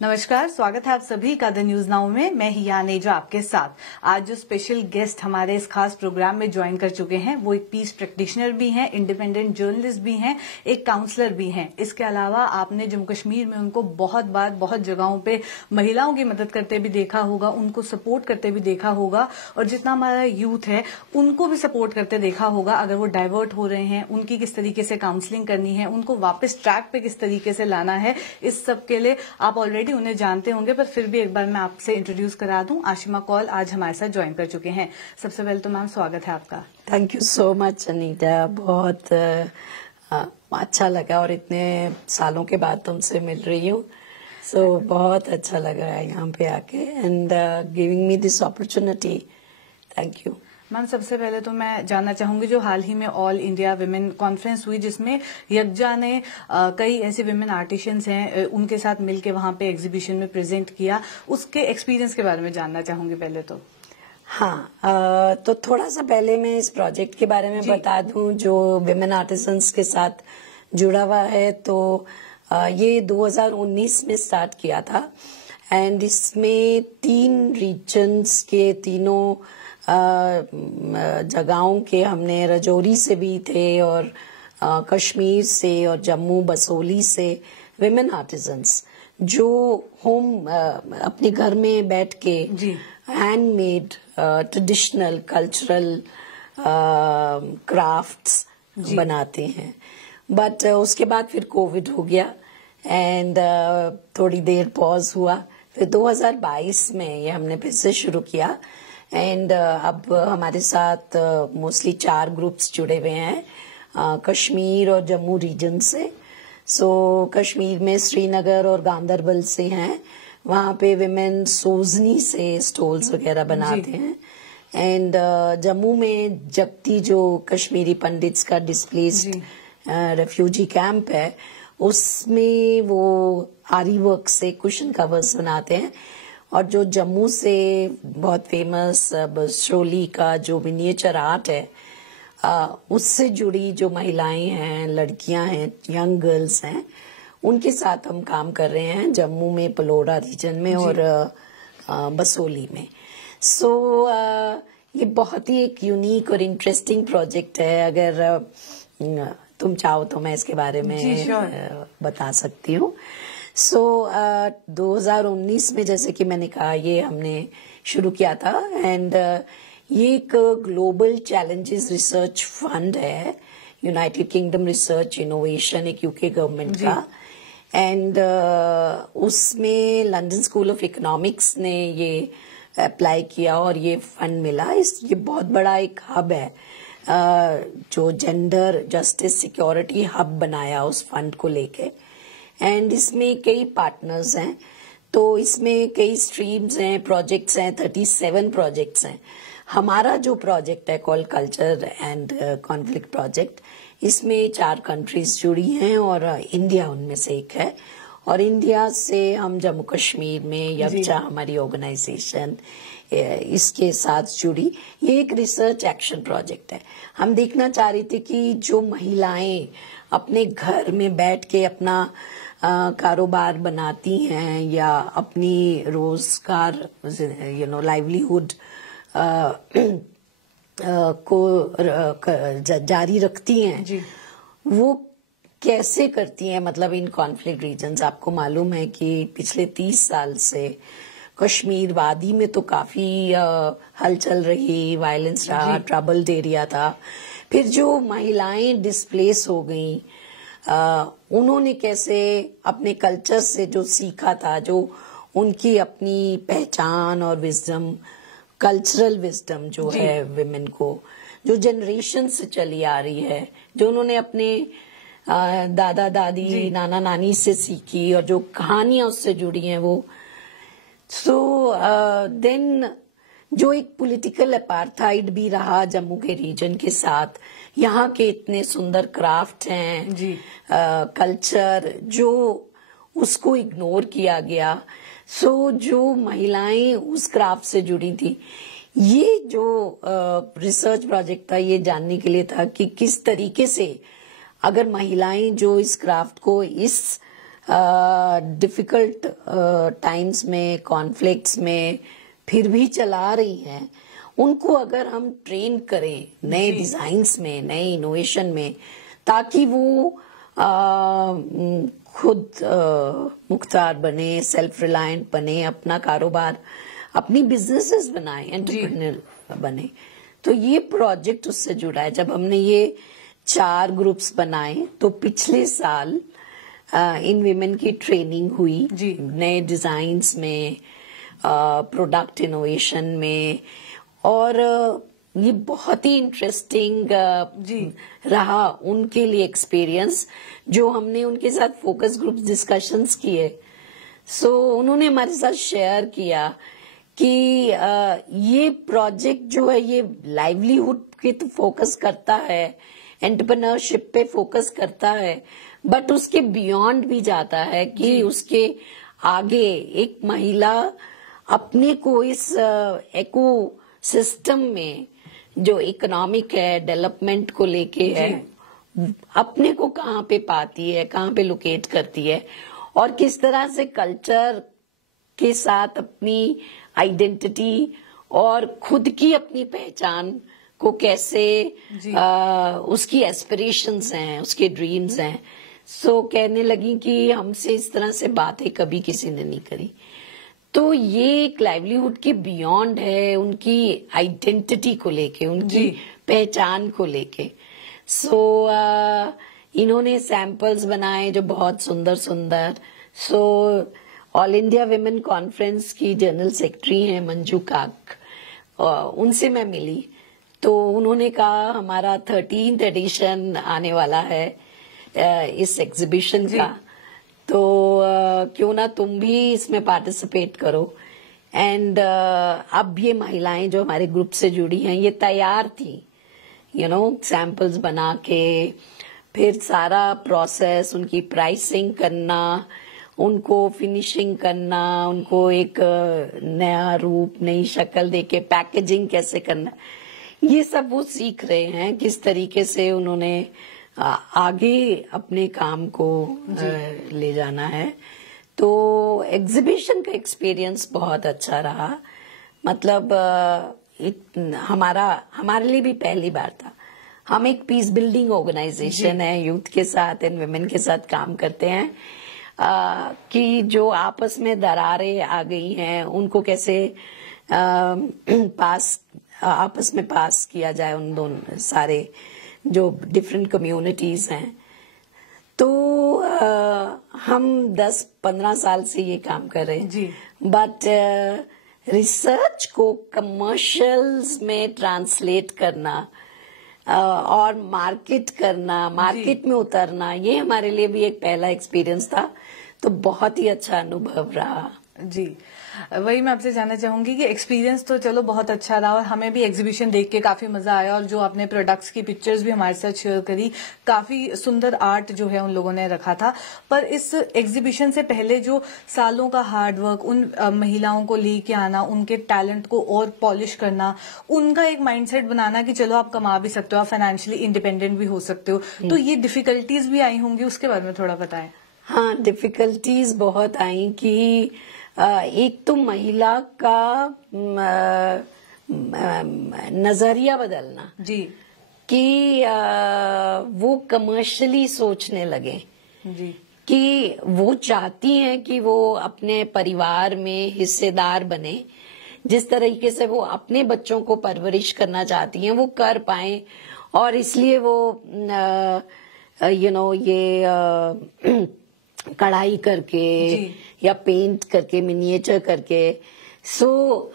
नमस्कार, स्वागत है आप सभी का द न्यूज नाउ में। मैं हिया नेजा आपके साथ। आज जो स्पेशल गेस्ट हमारे इस खास प्रोग्राम में ज्वाइन कर चुके हैं वो एक पीस प्रैक्टिशनर भी हैं, इंडिपेंडेंट जर्नलिस्ट भी हैं, एक काउंसलर भी हैं। इसके अलावा आपने जम्मू कश्मीर में उनको बहुत बार बहुत जगहों पे महिलाओं की मदद करते भी देखा होगा, उनको सपोर्ट करते भी देखा होगा, और जितना हमारा यूथ है उनको भी सपोर्ट करते देखा होगा। अगर वो डाइवर्ट हो रहे हैं, उनकी किस तरीके से काउंसलिंग करनी है, उनको वापस ट्रैक पे किस तरीके से लाना है, इस सब के लिए आप ऑलरेडी उन्हें जानते होंगे, पर फिर भी एक बार मैं आपसे इंट्रोड्यूस करा दूं। आशिमा कौल आज हमारे साथ ज्वाइन कर चुके हैं। सबसे पहले तो मैम स्वागत है आपका। Thank you so much Anita, बहुत अच्छा लगा और इतने सालों के बाद तुमसे मिल रही हूँ, सो बहुत अच्छा लग रहा है यहाँ पे आके and giving me this opportunity. Thank you ma'am. सबसे पहले तो मैं जानना चाहूंगी, जो हाल ही में ऑल इंडिया विमेन कॉन्फ्रेंस हुई जिसमें यज्ञा ने कई ऐसे विमेन आर्टिशियंस हैं उनके साथ मिलके वहां पे एग्जीबिशन में प्रेजेंट किया, उसके एक्सपीरियंस के बारे में जानना चाहूंगी पहले तो। हाँ, तो थोड़ा सा पहले मैं इस प्रोजेक्ट के बारे में बता दूं जो विमेन आर्टिसंस के साथ जुड़ा हुआ है। तो ये 2019 में स्टार्ट किया था एंड इसमें 3 रीजन्स के तीनों जगहों के हमने रजौरी से भी थे और कश्मीर से और जम्मू बसोली से विमेन आर्टिजन्स जो होम अपने घर में बैठ के हैंडमेड ट्रेडिशनल कल्चरल क्राफ्ट्स बनाते हैं। बट उसके बाद फिर कोविड हो गया एंड थोड़ी देर पॉज हुआ। फिर 2022 में ये हमने फिर से शुरू किया एंड अब हमारे साथ मोस्टली 4 ग्रुप्स जुड़े हुए हैं कश्मीर और जम्मू रीजन से। सो कश्मीर में श्रीनगर और गांदरबल से हैं, वहाँ पे विमेन सोजनी से स्टॉल्स वगैरह बनाते हैं एंड जम्मू में जगती जो कश्मीरी पंडित्स का डिस्प्लेस्ड रेफ्यूजी कैंप है उसमें वो आरी वर्क से कुशन कवर्स बनाते हैं। और जो जम्मू से बहुत फेमस बसोली का जो मिनिएचर आर्ट है उससे जुड़ी जो महिलाएं हैं, लड़कियां हैं, यंग गर्ल्स हैं, उनके साथ हम काम कर रहे हैं जम्मू में, पलोड़ा रीजन में और बसोली में। सो ये बहुत ही एक यूनिक और इंटरेस्टिंग प्रोजेक्ट है। अगर तुम चाहो तो मैं इसके बारे में बता सकती हूँ। सो 2019 में जैसे कि मैंने कहा ये हमने शुरू किया था एंड ये एक ग्लोबल चैलेंजेस रिसर्च फंड है, यूनाइटेड किंगडम रिसर्च इनोवेशन, एक यूके गवर्नमेंट का एंड उसमें लंदन स्कूल ऑफ इकोनॉमिक्स ने ये अप्लाई किया और ये फंड मिला। ये बहुत बड़ा एक हब है जो जेंडर जस्टिस सिक्योरिटी हब बनाया उस फंड को लेके एंड इसमें कई पार्टनर्स हैं। तो इसमें कई स्ट्रीम्स हैं, प्रोजेक्ट्स हैं, 37 प्रोजेक्ट्स हैं। हमारा जो प्रोजेक्ट है call culture and conflict project, इसमें 4 कंट्रीज जुड़ी हैं और इंडिया उनमें से एक है। और इंडिया से हम जम्मू कश्मीर में यज्ञा हमारी ऑर्गेनाइजेशन इसके साथ जुड़ी। ये एक रिसर्च एक्शन प्रोजेक्ट है। हम देखना चाह रहे थे कि जो महिलाएं अपने घर में बैठ के अपना कारोबार बनाती हैं या अपनी रोजगार लाइवलीहुड को जारी रखती हैं, वो कैसे करती हैं। मतलब इन कॉन्फ्लिक्ट रीजन्स, आपको मालूम है कि पिछले 30 साल से कश्मीर वादी में तो काफी हलचल रही, वायलेंस रहा, ट्रबल्ड एरिया था। फिर जो महिलाएं डिस्प्लेस हो गई, उन्होंने कैसे अपने कल्चर से जो सीखा था, जो उनकी अपनी पहचान और विजडम, कल्चरल विजडम जो है विमेन को, जो जनरेशन से चली आ रही है, जो उन्होंने अपने दादा दादी नाना नानी से सीखी और जो कहानियां उससे जुड़ी हैं वो। सो देन जो एक पॉलिटिकल अपार्थाइड भी रहा जम्मू के रीजन के साथ, यहाँ के इतने सुंदर क्राफ्ट हैं, कल्चर, जो उसको इग्नोर किया गया। सो जो महिलाएं उस क्राफ्ट से जुड़ी थी, ये जो रिसर्च प्रोजेक्ट था ये जानने के लिए था कि किस तरीके से अगर महिलाएं जो इस क्राफ्ट को इस डिफिकल्ट टाइम्स में, कॉन्फ्लिक्ट्स में फिर भी चला रही हैं, उनको अगर हम ट्रेन करें नए डिजाइन्स में, नए इनोवेशन में, ताकि वो खुद मुख्तार बने, सेल्फ रिलायंट बने, अपना कारोबार, अपनी बिजनेसेस बनाए, एंटरप्रेन्योर बने, तो ये प्रोजेक्ट उससे जुड़ा है। जब हमने ये 4 ग्रुप्स बनाए तो पिछले साल इन विमेन की ट्रेनिंग हुई नए डिजाइन्स में, प्रोडक्ट इनोवेशन में, और ये बहुत ही इंटरेस्टिंग रहा उनके लिए एक्सपीरियंस, जो हमने उनके साथ फोकस ग्रुप डिस्कशंस किए। सो उन्होंने हमारे साथ शेयर किया कि ये प्रोजेक्ट जो है ये लाइवलीहुड पे तो फोकस करता है, एंटरप्रेन्योरशिप पे फोकस करता है, बट उसके बियॉन्ड भी जाता है कि उसके आगे एक महिला अपने को इस इको सिस्टम में जो इकोनॉमिक है, डेवलपमेंट को लेके है, अपने को कहाँ पे पाती है, कहाँ पे लोकेट करती है, और किस तरह से कल्चर के साथ अपनी आइडेंटिटी और खुद की अपनी पहचान को कैसे उसकी एस्पिरेशंस हैं, उसके ड्रीम्स हैं। सो कहने लगी कि हमसे इस तरह से बातें कभी किसी ने नहीं करी। तो ये एक लाइवलीहुड के बियॉन्ड है, उनकी आइडेंटिटी को लेके, उनकी पहचान को लेके। सो इन्होंने सैंपल्स बनाए जो बहुत सुंदर सुंदर। So all India women conference की जनरल सेक्रेटरी हैं मंजू काक, उनसे मैं मिली तो उन्होंने कहा हमारा 13th एडिशन आने वाला है इस एग्जीबिशन का, तो क्यों ना तुम भी इसमें पार्टिसिपेट करो। एंड अब ये महिलाएं जो हमारे ग्रुप से जुड़ी हैं ये तैयार थी, सैंपल्स बना के, फिर सारा प्रोसेस, उनकी प्राइसिंग करना, उनको फिनिशिंग करना, उनको एक नया रूप, नई शक्ल देके पैकेजिंग कैसे करना, ये सब वो सीख रहे हैं, किस तरीके से उन्होंने आगे अपने काम को ले जाना है। तो एग्जीबिशन का एक्सपीरियंस बहुत अच्छा रहा। मतलब हमारे लिए भी पहली बार था। हम एक पीस बिल्डिंग ऑर्गेनाइजेशन है, यूथ के साथ एंड वुमेन के साथ काम करते हैं, कि जो आपस में दरारें आ गई हैं उनको कैसे आपस में पास किया जाए, उन दोनों सारे जो डिफरेंट कम्युनिटीज हैं। तो हम 10-15 साल से ये काम कर रहे हैं, बट रिसर्च को कमर्शियल्स में ट्रांसलेट करना और मार्केट करना, मार्केट में उतरना, ये हमारे लिए भी एक पहला एक्सपीरियंस था। तो बहुत ही अच्छा अनुभव रहा। जी, वही मैं आपसे जानना चाहूंगी कि एक्सपीरियंस तो चलो बहुत अच्छा रहा और हमें भी एग्जीबिशन देख के काफी मजा आया, और जो आपने प्रोडक्ट्स की पिक्चर्स भी हमारे साथ शेयर करी, काफी सुंदर आर्ट जो है उन लोगों ने रखा था। पर इस एग्जीबिशन से पहले जो सालों का हार्डवर्क, उन महिलाओं को लेके आना, उनके टैलेंट को और पॉलिश करना, उनका एक माइंडसेट बनाना कि चलो आप कमा भी सकते हो, आप फाइनेंशियली इंडिपेंडेंट भी हो सकते हो, तो ये डिफिकल्टीज भी आई होंगी, उसके बारे में थोड़ा बताएं। हाँ, डिफिकल्टीज बहुत आई कि एक तो महिला का नजरिया बदलना कि वो कमर्शियली सोचने लगे, कि वो चाहती हैं कि वो अपने परिवार में हिस्सेदार बने, जिस तरीके से वो अपने बच्चों को परवरिश करना चाहती हैं वो कर पाए, और इसलिए वो ये कढ़ाई करके या पेंट करके, मिनिएचर करके, सो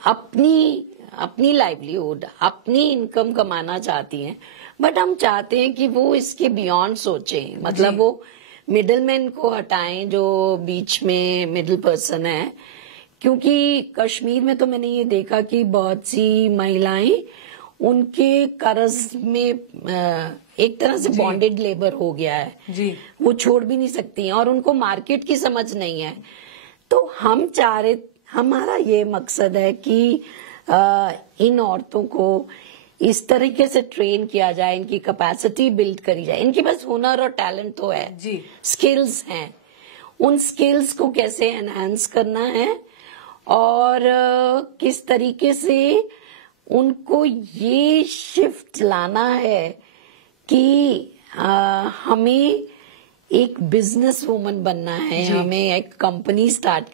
अपनी लाइवलीहुड, अपनी इनकम कमाना चाहती हैं। बट हम चाहते हैं कि वो इसके बियॉन्ड सोचें, मतलब वो मिडलमैन को हटाएं जो बीच में मिडिल पर्सन है। क्योंकि कश्मीर में तो मैंने ये देखा कि बहुत सी महिलाएं उनके कर्ज में एक तरह से बॉन्डेड लेबर हो गया है, वो छोड़ भी नहीं सकती हैं और उनको मार्केट की समझ नहीं है। तो हम हमारा ये मकसद है कि इन औरतों को इस तरीके से ट्रेन किया जाए, इनकी कैपेसिटी बिल्ड करी जाए, इनके पास हुनर और टैलेंट तो है, स्किल्स हैं, उन स्किल्स को कैसे एनहांस करना है और किस तरीके से उनको ये शिफ्ट लाना है कि हमें एक बिजनेस वुमन बनना है, हमें एक कंपनी स्टार्ट।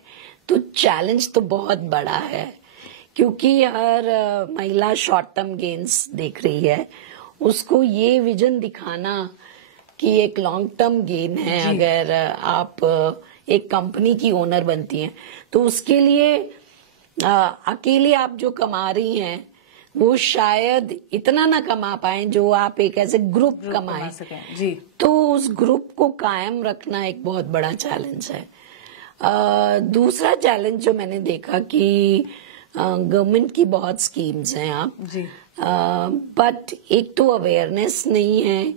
तो चैलेंज तो बहुत बड़ा है क्योंकि हर महिला शॉर्ट टर्म गेन्स देख रही है, उसको ये विजन दिखाना कि एक लॉन्ग टर्म गेन है। अगर आप एक कंपनी की ओनर बनती हैं तो उसके लिए अकेले आप जो कमा रही हैं वो शायद इतना ना कमा पाए जो आप एक ऐसे ग्रुप कमाएं। जी। तो उस ग्रुप को कायम रखना एक बहुत बड़ा चैलेंज है। दूसरा चैलेंज जो मैंने देखा कि गवर्नमेंट की बहुत स्कीम्स हैं आप जी, बट एक तो अवेयरनेस नहीं है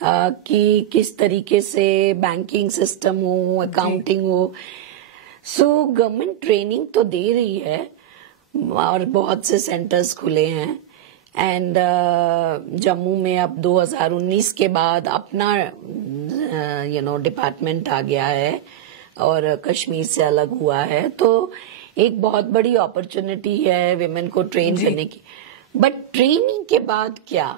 कि किस तरीके से बैंकिंग सिस्टम हो, अकाउंटिंग हो। सो गवर्नमेंट ट्रेनिंग तो दे रही है और बहुत से सेंटर्स खुले हैं एंड जम्मू में अब 2019 के बाद अपना डिपार्टमेंट आ गया है और कश्मीर से अलग हुआ है, तो एक बहुत बड़ी अपॉर्चुनिटी है विमेन को ट्रेन करने की। बट ट्रेनिंग के बाद क्या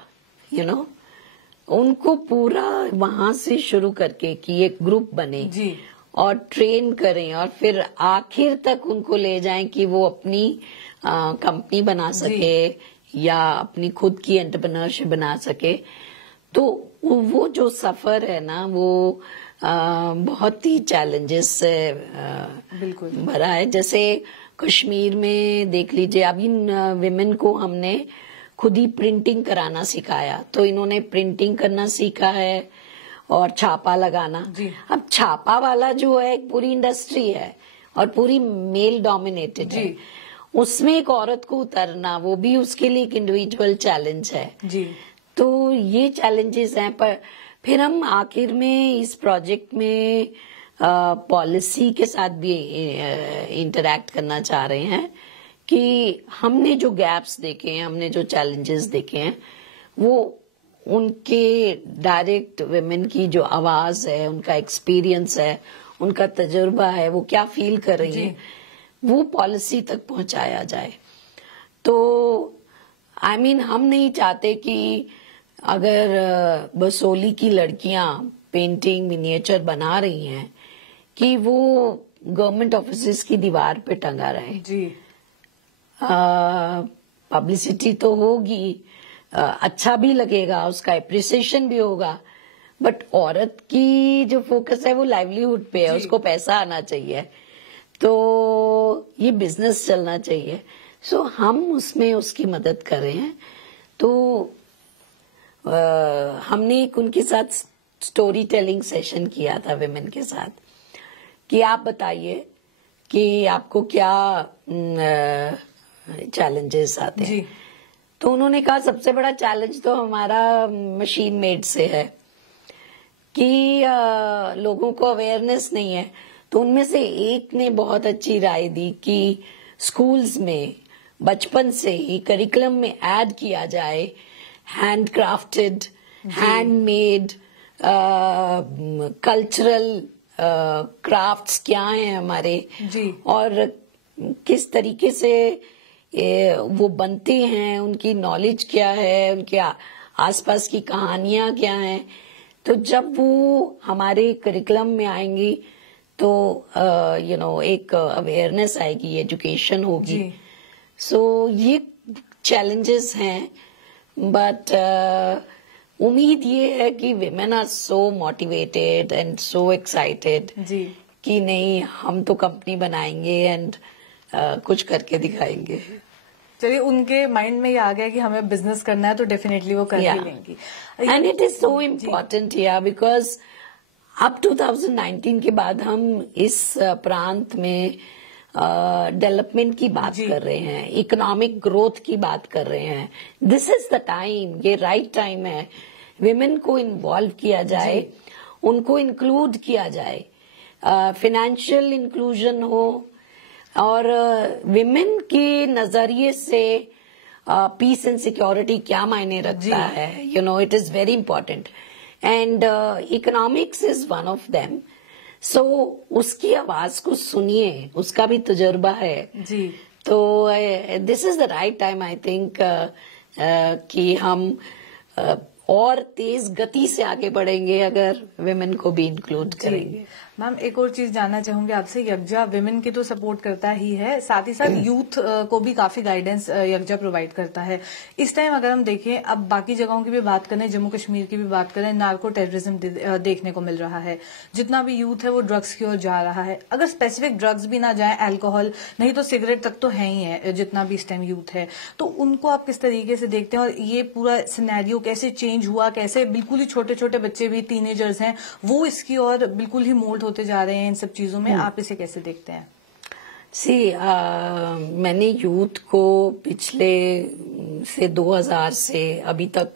उनको पूरा वहां से शुरू करके कि एक ग्रुप बने जी, और ट्रेन करें और फिर आखिर तक उनको ले जाएं कि वो अपनी कंपनी बना सके या अपनी खुद की एंटरप्रेन्योरशिप बना सके। तो वो जो सफर है ना वो बहुत ही चैलेंजेस से बिल्कुल भरा है। जैसे कश्मीर में देख लीजिए, अब इन विमेन को हमने खुद ही प्रिंटिंग कराना सिखाया, तो इन्होंने प्रिंटिंग करना सीखा है और छापा लगाना। अब छापा वाला जो है एक पूरी इंडस्ट्री है और पूरी मेल डोमिनेटेड है, उसमें एक औरत को उतरना वो भी उसके लिए एक इंडिविजुअल चैलेंज है जी। तो ये चैलेंजेस हैं। पर फिर हम आखिर में इस प्रोजेक्ट में पॉलिसी के साथ भी इंटरैक्ट करना चाह रहे हैं कि हमने जो गैप्स देखे हैं, हमने जो चैलेंजेस देखे हैं, वो उनके डायरेक्ट विमेन की जो आवाज है, उनका एक्सपीरियंस है, उनका तजुर्बा है, वो क्या फील कर रही है, वो पॉलिसी तक पहुंचाया जाए। तो हम नहीं चाहते कि अगर बसोली की लड़कियां पेंटिंग मिनिएचर बना रही हैं कि वो गवर्नमेंट ऑफिसेज की दीवार पे टंगा रहे। जी। पब्लिसिटी तो होगी, अच्छा भी लगेगा, उसका एप्रिसिएशन भी होगा, बट औरत की जो फोकस है वो लाइवलीहुड पे है, उसको पैसा आना चाहिए, तो ये बिजनेस चलना चाहिए। सो हम उसमें उसकी मदद कर रहे हैं। तो हमने एक उनके साथ स्टोरी टेलिंग सेशन किया था विमेन के साथ कि आप बताइए कि आपको क्या चैलेंजेस आते हैं। तो उन्होंने कहा सबसे बड़ा चैलेंज तो हमारा मशीन मेड से है कि लोगों को अवेयरनेस नहीं है। तो उनमें से एक ने बहुत अच्छी राय दी कि स्कूल्स में बचपन से ही करिकुलम में ऐड किया जाए हैंडक्राफ्टेड, हैंडमेड कल्चरल क्राफ्ट्स क्या हैं हमारे और किस तरीके से वो बनते हैं, उनकी नॉलेज क्या है, उनके आसपास की कहानियां क्या हैं। तो जब वो हमारे करिकुलम में आएंगी तो एक अवेयरनेस आएगी, एजुकेशन होगी। सो ये चैलेंजेस हैं, बट उम्मीद ये है कि women are so motivated and so excited कि नहीं हम तो कंपनी बनाएंगे एंड कुछ करके दिखाएंगे। चलिए, उनके माइंड में ये आ गया कि हमें बिजनेस करना है तो डेफिनेटली वो कर ही लेंगी। And it is so important because अब 2019 के बाद हम इस प्रांत में डेवलपमेंट की बात कर रहे हैं, इकोनॉमिक ग्रोथ की बात कर रहे हैं। दिस इज द टाइम, ये राइट टाइम है विमेन को इन्वॉल्व किया जाए, उनको इंक्लूड किया जाए, फाइनेंशियल इंक्लूजन हो और विमेन के नजरिए से पीस एंड सिक्योरिटी क्या मायने रखता है। It is very important and economics is one of them. So उसकी आवाज को सुनिए, उसका भी तजुर्बा है जी। तो this is the right time I think कि हम और तेज गति से आगे बढ़ेंगे अगर विमेन को भी इंक्लूड करेंगे। मैम एक और चीज जानना चाहूंगी आपसे, यज्ञा विमेन की तो सपोर्ट करता ही है, साथ ही साथ यूथ को भी काफी गाइडेंस यज्ञा प्रोवाइड करता है। इस टाइम अगर हम देखें, अब बाकी जगहों की भी बात करें, जम्मू कश्मीर की भी बात करें, नार्को टेररिज्म देखने को मिल रहा है। जितना भी यूथ है वो ड्रग्स की ओर जा रहा है। अगर स्पेसिफिक ड्रग्स भी ना जाए, अल्कोहल नहीं तो सिगरेट तक तो है ही है, जितना भी इस टाइम यूथ है, तो उनको आप किस तरीके से देखते हैं और ये पूरा सिनेरियो कैसे चेंज हुआ, कैसे बिल्कुल ही छोटे छोटे बच्चे भी, टीनेजर्स हैं, वो इसकी ओर बिल्कुल ही मोल्ड होते जा रहे हैं इन सब चीजों में, आप इसे कैसे देखते हैं? मैंने यूथ को पिछले से 2000 से अभी तक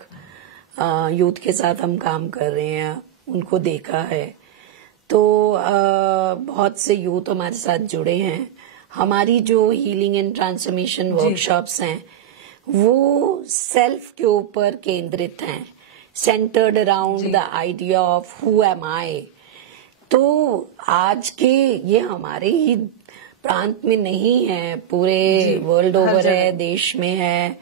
यूथ के साथ हम काम कर रहे हैं, उनको देखा है। तो बहुत से यूथ हमारे साथ जुड़े हैं। हमारी जो हीलिंग एंड ट्रांसफॉर्मेशन वर्कशॉप्स हैं वो सेल्फ के ऊपर केंद्रित हैं, centred around the idea of who am I. तो आज के ये हमारे ही प्रांत में नहीं है, पूरे वर्ल्ड ओवर है, देश में है,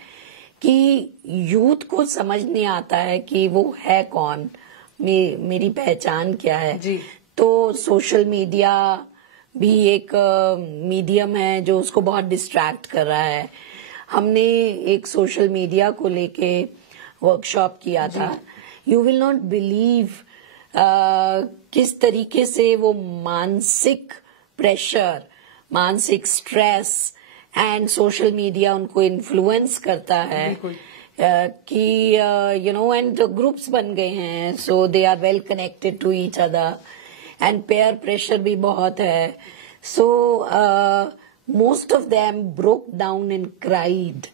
कि यूथ को समझ नहीं आता है कि वो है कौन, मेरी पहचान क्या है। तो सोशल मीडिया भी एक मीडियम है जो उसको बहुत डिस्ट्रैक्ट कर रहा है। हमने एक सोशल मीडिया को लेके वर्कशॉप किया था। यू विल नॉट बिलीव किस तरीके से वो मानसिक प्रेशर, मानसिक स्ट्रेस एंड सोशल मीडिया उनको इन्फ्लुएंस करता है कि यू नो, एंड ग्रुप्स बन गए हैं, so they are well connected to each other and peer pressure भी बहुत है। So most of them broke down and cried,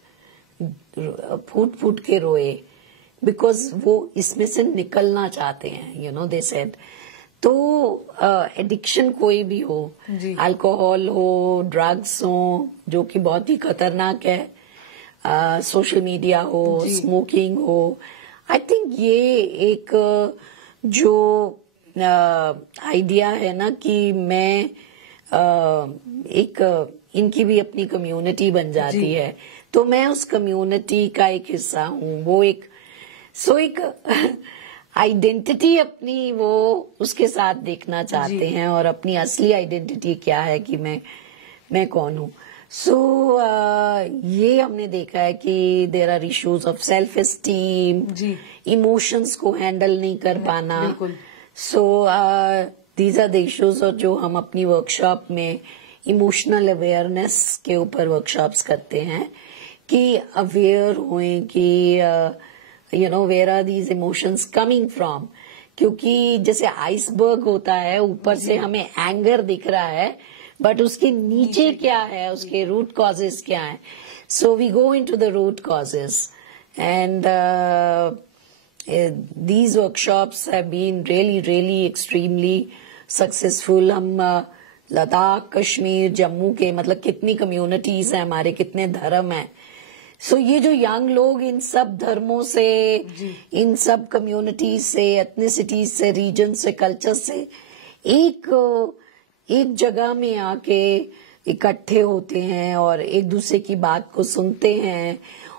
फूट फूट के रोए, बिकॉज वो इसमें से निकलना चाहते हैं, यू नो, दे सेड। तो एडिक्शन कोई भी हो, अल्कोहल हो, ड्रग्स हो जो कि बहुत ही खतरनाक है, सोशल मीडिया हो, स्मोकिंग हो, आई थिंक ये एक जो आइडिया है ना कि मैं एक इनकी भी अपनी कम्युनिटी बन जाती है, तो मैं उस कम्युनिटी का एक हिस्सा हूँ। वो एक आइडेंटिटी अपनी वो उसके साथ देखना चाहते हैं, और अपनी असली आइडेंटिटी क्या है कि मैं कौन हूँ। ये हमने देखा है कि there are issues of self esteem, emotions को हैंडल नहीं कर पाना। दीज आर द इश्यूज जो हम अपनी वर्कशॉप में इमोशनल अवेयरनेस के ऊपर वर्कशॉप्स करते हैं कि अवेयर हुए कि you know, where are these emotions coming from. क्योंकि जैसे आइसबर्ग होता है, ऊपर से हमें एंगर दिख रहा है, बट उसके नीचे क्या है, उसके रूट कॉजेस क्या है। So we go into the root causes and these workshops have been really extremely successful. हम लद्दाख, कश्मीर, जम्मू के, मतलब कितनी कम्युनिटीज हैं हमारे, कितने धर्म हैं। सो ये जो यंग लोग इन सब धर्मों से, इन सब कम्युनिटीज से, एथनिसिटीज से, रीजन से, कल्चर से एक जगह में आके इकट्ठे होते हैं और एक दूसरे की बात को सुनते हैं,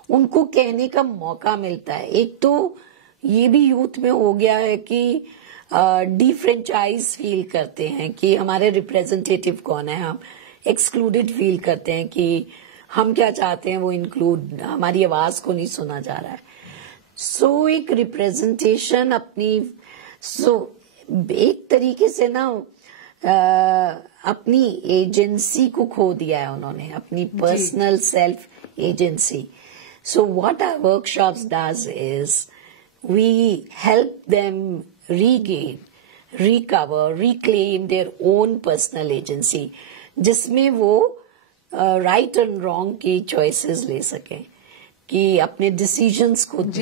उनको कहने का मौका मिलता है। एक तो ये भी यूथ में हो गया है कि डिफ्रेंचाइज फील करते हैं कि हमारे रिप्रेजेंटेटिव कौन है, हम एक्सक्लूडेड फील करते हैं कि हम क्या चाहते हैं वो इंक्लूड, हमारी आवाज को नहीं सुना जा रहा है। सो एक रिप्रेजेंटेशन अपनी, एक तरीके से ना अपनी एजेंसी को खो दिया है उन्होंने, अपनी personal self agency. So what our workshops does is we help them regain, recover, reclaim their own personal agency, जिसमें वो राइट एंड रॉन्ग की चॉइसेस ले सकें, कि अपने डिसीजंस खुद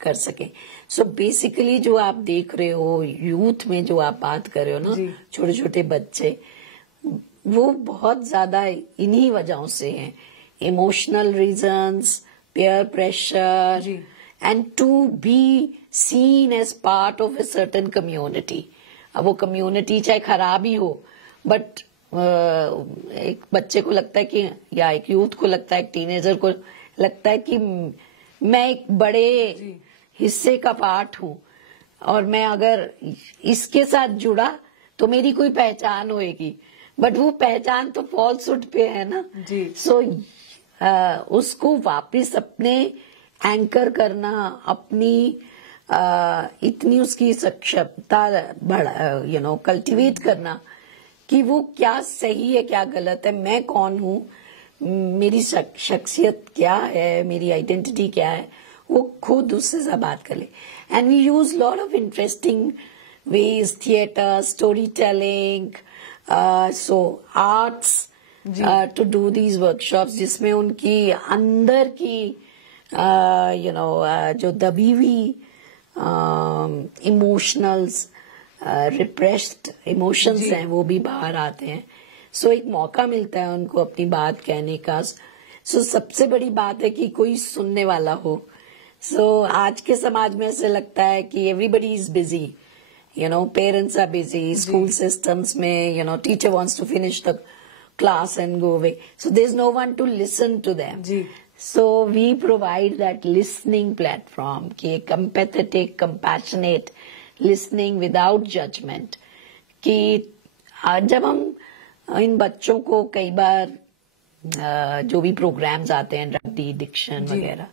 कर सकें। सो बेसिकली जो आप देख रहे हो यूथ में, जो आप बात कर रहे हो ना, छोटे छोटे बच्चे, वो बहुत ज्यादा इन्हीं वजहों से हैं, emotional reasons, peer pressure, and to be seen as part of a certain community. अब वो कम्युनिटी चाहे खराब ही हो, बट एक बच्चे को लगता है कि, या एक यूथ को लगता है, एक टीनेजर को लगता है कि मैं एक बड़े हिस्से का पार्ट हूँ और मैं अगर इसके साथ जुड़ा तो मेरी कोई पहचान होएगी, बट वो पहचान तो फॉल्सहुड पे है ना। सो उसको वापस अपने एंकर करना, अपनी इतनी उसकी सक्षमता कल्टीवेट करना कि वो क्या सही है क्या गलत है, मैं कौन हूँ, मेरी शख्सियत क्या है, मेरी आइडेंटिटी क्या है, वो खुद उससे से बात कर ले। And we use lot of interesting ways, theatre, story telling, so arts to do these workshops, जिसमें उनकी अंदर की जो दबी हुई इमोशनल्स, रिप्रेस्ड इमोशंस हैं वो भी बाहर आते हैं। सो एक मौका मिलता है उनको अपनी बात कहने का। सो सबसे बड़ी बात है कि कोई सुनने वाला हो। सो आज के समाज में ऐसे लगता है कि everybody is busy, parents are busy, school systems में teacher wants to finish the class and go away. So there's no one to listen to them. So we provide that listening platform, कि empathetic, compassionate listening without judgment. कि जब हम इन बच्चों को कई बार जो भी प्रोग्राम्स आते हैं, ड्रग एडिक्शन वगैरह,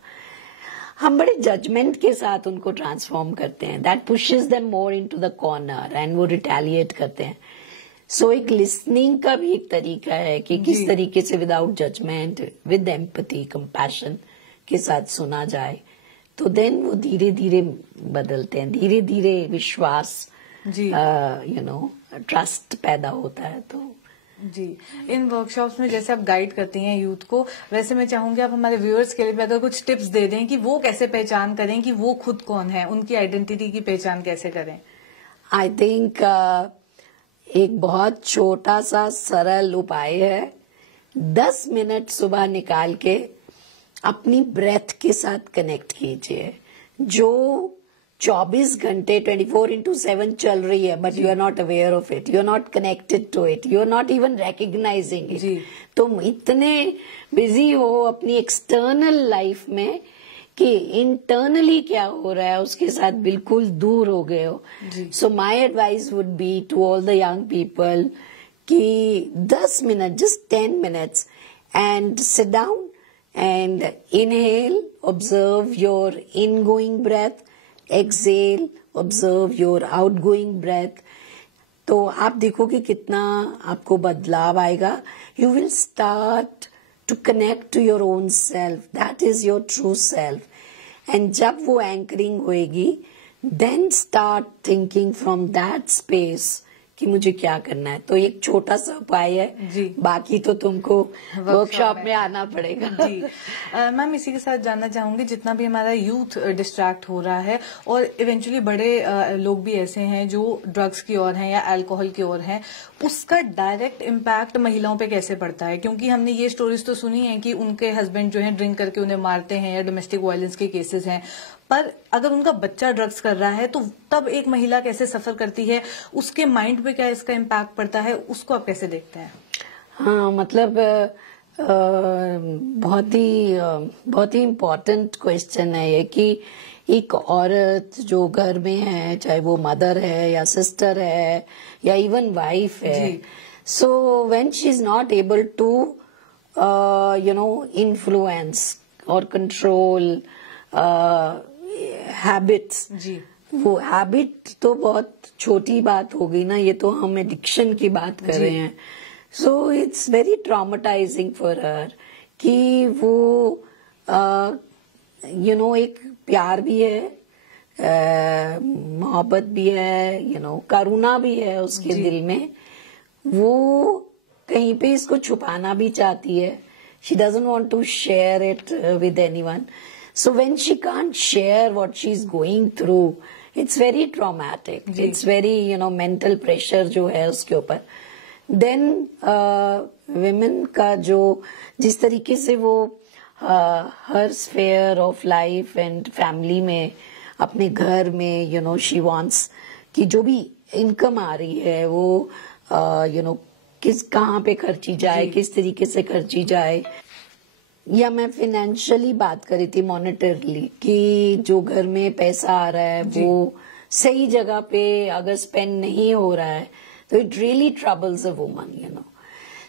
हम बड़े जजमेंट के साथ उनको ट्रांसफॉर्म करते हैं। That pushes them more into the corner and वो रिटेलिएट करते हैं। सो एक लिसनिंग का भी एक तरीका है कि किस तरीके से without judgement, with empathy, compassion के साथ सुना जाए, तो देन वो धीरे धीरे बदलते हैं, धीरे धीरे विश्वास, ट्रस्ट पैदा होता है। तो जी, इन वर्कशॉप्स में जैसे आप गाइड करती हैं यूथ को, वैसे मैं चाहूंगी आप हमारे व्यूअर्स के लिए भी अगर कुछ टिप्स दे दें कि वो कैसे पहचान करें कि वो खुद कौन है, उनकी आइडेंटिटी की पहचान कैसे करें। आई थिंक एक बहुत छोटा सा सरल उपाय है, 10 मिनट सुबह निकाल के अपनी ब्रेथ के साथ कनेक्ट कीजिए, जो 24 घंटे 24/7 चल रही है, but you are not aware of it, you are not connected to it, you are not even recognising it. तुम इतने बिजी हो अपनी एक्सटर्नल लाइफ में कि इंटरनली क्या हो रहा है उसके साथ बिल्कुल दूर हो गए हो। So my advice would be to all the young people कि 10 minute, just 10 minutes, and sit down and inhale, observe your ingoing breath, exhale, observe your outgoing breath. तो आप देखोगे कितना आपको बदलाव आएगा। You will start to connect to your own self, that is your true self. And जब वो anchoring होएगी, then start thinking from that space कि मुझे क्या करना है। तो एक छोटा सा उपाय है, बाकी तो तुमको वर्कशॉप में आना पड़ेगा। जी मैम, इसी के साथ जानना चाहूंगी, जितना भी हमारा यूथ डिस्ट्रैक्ट हो रहा है और इवेंचुअली बड़े लोग भी ऐसे हैं जो ड्रग्स की ओर हैं या अल्कोहल की ओर हैं, उसका डायरेक्ट इम्पैक्ट महिलाओं पे कैसे पड़ता है? क्योंकि हमने ये स्टोरीज तो सुनी है कि उनके हस्बैंड जो है ड्रिंक करके उन्हें मारते हैं या डोमेस्टिक वायलेंस के केसेस हैं, पर अगर उनका बच्चा ड्रग्स कर रहा है तो तब एक महिला कैसे सफर करती है, उसके माइंड पे क्या इसका इम्पैक्ट पड़ता है, उसको आप कैसे देखते हैं? हाँ, मतलब बहुत ही इम्पोर्टेंट क्वेश्चन है ये कि एक औरत जो घर में है, चाहे वो मदर है या सिस्टर है या इवन वाइफ है, so when she is not able to influence और कंट्रोल हैबिट्स, वो हैबिट तो बहुत छोटी बात हो गई ना, ये तो हम एडिक्शन की बात कर रहे हैं। So it's very traumatising for her कि वो एक प्यार भी है, मोहब्बत भी है, करुणा भी है उसके दिल में, वो कहीं पे इसको छुपाना भी चाहती है। She doesn't want to share it with anyone. So when she can't share what she's going through, it's very traumatic. It's very, mental pressure जो है उसके ऊपर. Then women का जो जिस तरीके से वो her sphere of life and family में, अपने घर में, she wants कि जो भी इनकम आ रही है वो किस कहाँ पे खर्ची जाए, किस तरीके से खर्ची जाए। या मैं फाइनेंशियली बात करी थी, मॉनेटरली, कि जो घर में पैसा आ रहा है वो सही जगह पे अगर स्पेंड नहीं हो रहा है तो it really troubles a woman,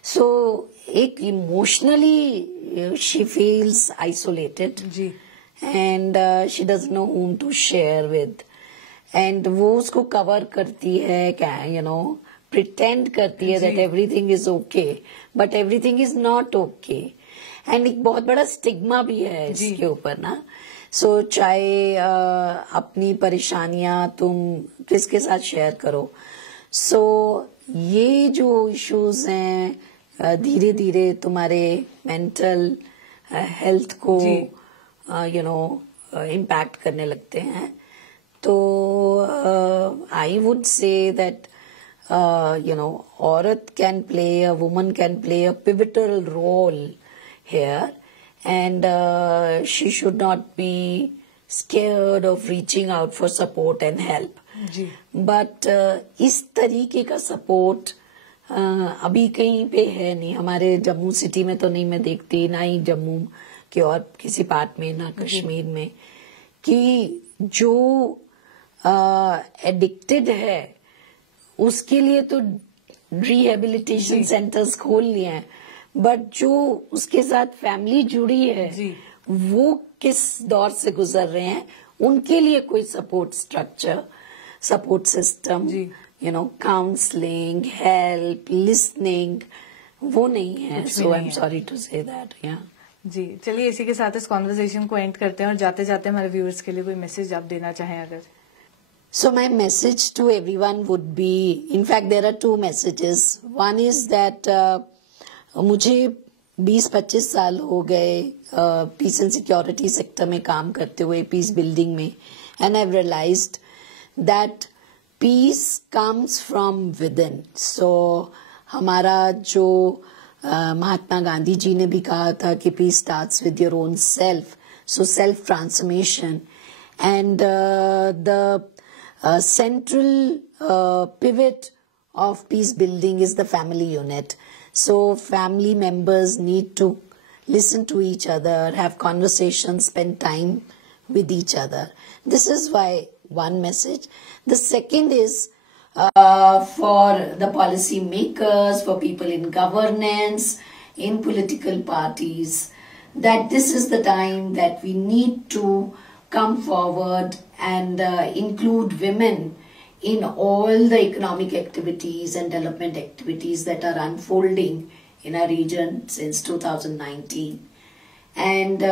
so एक emotionally she feels isolated and she doesn't know whom to share with, and वो उसको कवर करती है, क्या प्रिटेंड करती है that everything is okay, but everything is not okay. And एक बहुत बड़ा स्टिग्मा भी है इसके ऊपर ना। सो चाहे अपनी परेशानियां तुम किसके साथ शेयर करो, सो ये जो इश्यूज हैं धीरे धीरे तुम्हारे मेंटल हेल्थ को इम्पैक्ट करने लगते हैं। तो आई वुड से दैट औरत can play, a woman can play a pivotal role here, and she should not be scared of reaching out for support and help. But इस तरीके का support अभी कहीं पे है नहीं। हमारे जम्मू सिटी में तो नहीं मैं देखती, ना ही जम्मू के और किसी पार्ट में, ना कश्मीर में, कि जो एडिक्टेड है उसके लिए तो रिहेबिलिटेशन सेंटर्स खोल लिए हैं, बट जो उसके साथ फैमिली जुड़ी है वो किस दौर से गुजर रहे हैं, उनके लिए कोई support structure, support system, counselling, help, listening, वो नहीं है। So I am sorry to say that. जी, चलिए इसी के साथ इस कॉन्वर्सेशन को एंड करते हैं और जाते जाते हमारे व्यूअर्स के लिए कोई मैसेज आप देना चाहें अगर। So my message to everyone would be, in fact there are two messages. One is that मुझे 20-25 साल हो गए पीस एंड सिक्योरिटी सेक्टर में काम करते हुए, पीस बिल्डिंग में, and I realised that peace comes from within. So हमारा जो महात्मा गांधी जी ने भी कहा था कि peace starts with your own self, so self transformation, and the central pivot of peace building is the family unit. So family members need to listen to each other, have conversations, spend time with each other. This is why one message. The second is for the policy makers, for people in governance, in political parties, that this is the time that we need to come forward and include women in all the economic activities and development activities that are unfolding in our region since 2019. And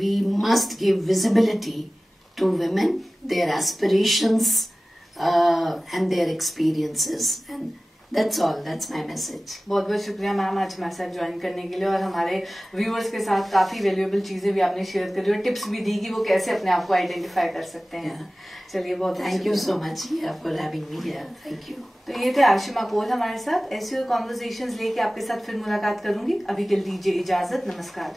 we must give visibility to women, their aspirations and their experiences. And that's all. That's my message. बहुत बहुत शुक्रिया ma'am आज हमारे साथ join करने के लिए, और हमारे व्यूअर्स के साथ काफी वैल्यूएबल चीजें भी आपने शेयर करी और टिप्स भी दी कि वो कैसे अपने आप को आइडेंटिफाई कर सकते हैं। चलिए बहुत thank you so much for having me here. Thank you. तो ये थे आशिमा कोल हमारे साथ। ऐसी कॉन्वर्सेशंस लेके आपके साथ फिर मुलाकात करूंगी। अभी के लिए दीजिए इजाजत। नमस्कार।